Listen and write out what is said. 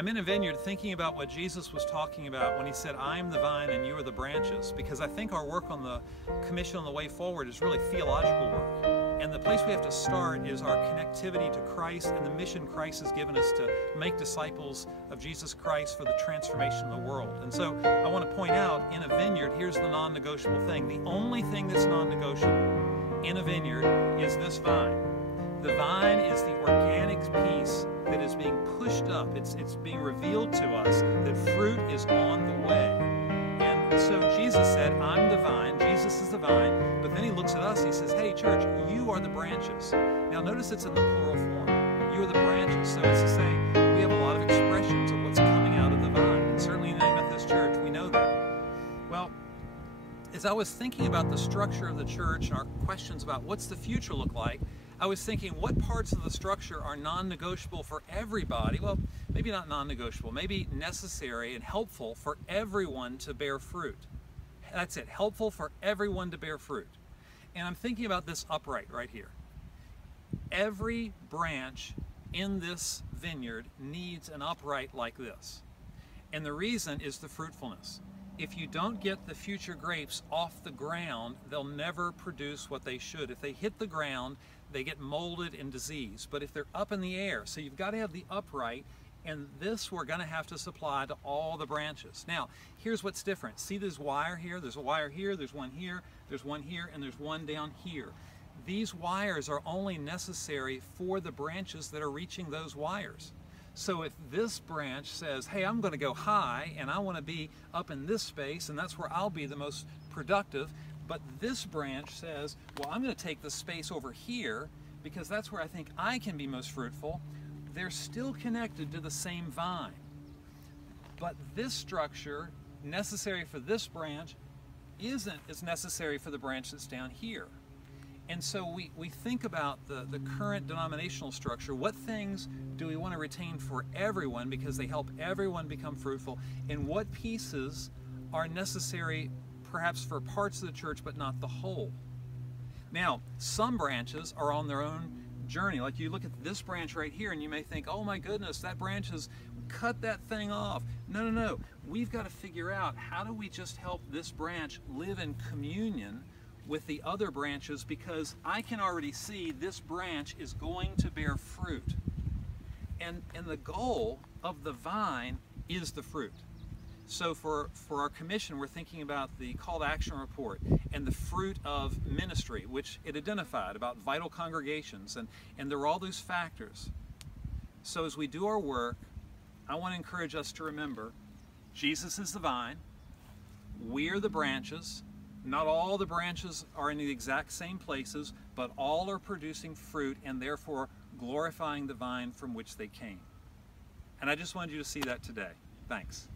I'm in a vineyard thinking about what Jesus was talking about when he said, I am the vine and you are the branches, because I think our work on the Commission on the Way Forward is really theological work. And the place we have to start is our connectivity to Christ and the mission Christ has given us to make disciples of Jesus Christ for the transformation of the world. And so I want to point out, in a vineyard, here's the non-negotiable thing. The only thing that's non-negotiable in a vineyard is this vine. The vine is the organic piece that is being pushed up. It's being revealed to us that fruit is on the way. And so Jesus said, I'm the vine, Jesus is the vine, but then he looks at us, he says, hey church, you are the branches. Now notice it's in the plural form. You are the branches. So it's to say, we have a lot of expressions of what's coming out of the vine. And certainly in the United Methodist Church, we know that. Well, as I was thinking about the structure of the church and our questions about what's the future look like, I was thinking, what parts of the structure are non-negotiable for everybody? Well, maybe not non-negotiable, maybe necessary and helpful for everyone to bear fruit. That's it, helpful for everyone to bear fruit. And I'm thinking about this upright right here. Every branch in this vineyard needs an upright like this. And the reason is the fruitfulness. If you don't get the future grapes off the ground, they'll never produce what they should. If they hit the ground, they get molded and diseased. But if they're up in the air, so you've got to have the upright, and this we're going to have to supply to all the branches. Now, here's what's different. See this wire here? There's a wire here, there's one here, there's one here, and there's one down here. These wires are only necessary for the branches that are reaching those wires. So if this branch says, hey, I'm going to go high and I want to be up in this space and that's where I'll be the most productive, but this branch says, well, I'm going to take the space over here because that's where I think I can be most fruitful, they're still connected to the same vine. But this structure, necessary for this branch, isn't as necessary for the branch that's down here. And so we think about the current denominational structure. What things do we want to retain for everyone because they help everyone become fruitful? And what pieces are necessary perhaps for parts of the church but not the whole? Now, some branches are on their own journey. Like you look at this branch right here and you may think, oh my goodness, that branch has cut that thing off. No, no, no. We've got to figure out how do we just help this branch live in communion with the other branches, because I can already see this branch is going to bear fruit. And the goal of the vine is the fruit. So for our commission, we're thinking about the call to action report and the fruit of ministry, which it identified about vital congregations, and there are all those factors. So as we do our work, I want to encourage us to remember Jesus is the vine, we're the branches. Not all the branches are in the exact same places, but all are producing fruit and therefore glorifying the vine from which they came. And I just wanted you to see that today. Thanks.